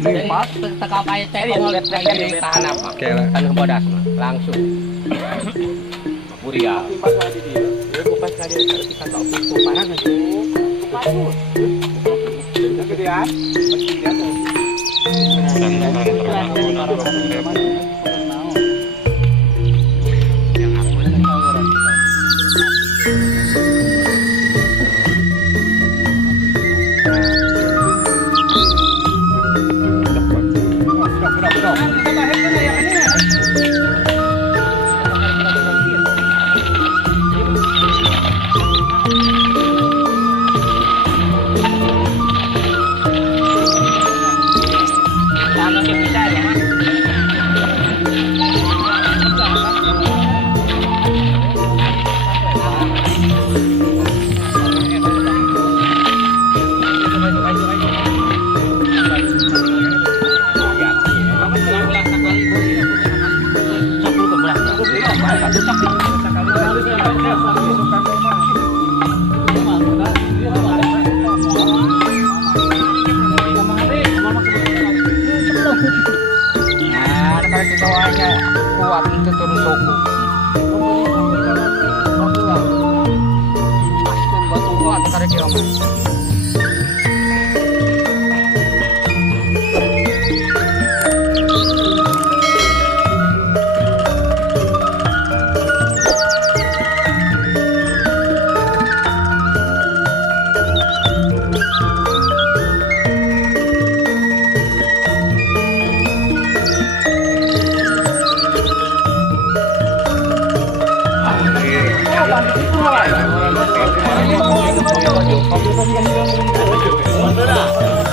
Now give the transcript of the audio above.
Jadi tekap aja teh ngeliat dari tahan apa? Tahan bodas mah langsung. Buria. Ya kupas kali kita tahu kuparan itu. Kupas. Kegedean. Kuat untuk turun suku. Batu kuat tarik kilometer. Betul.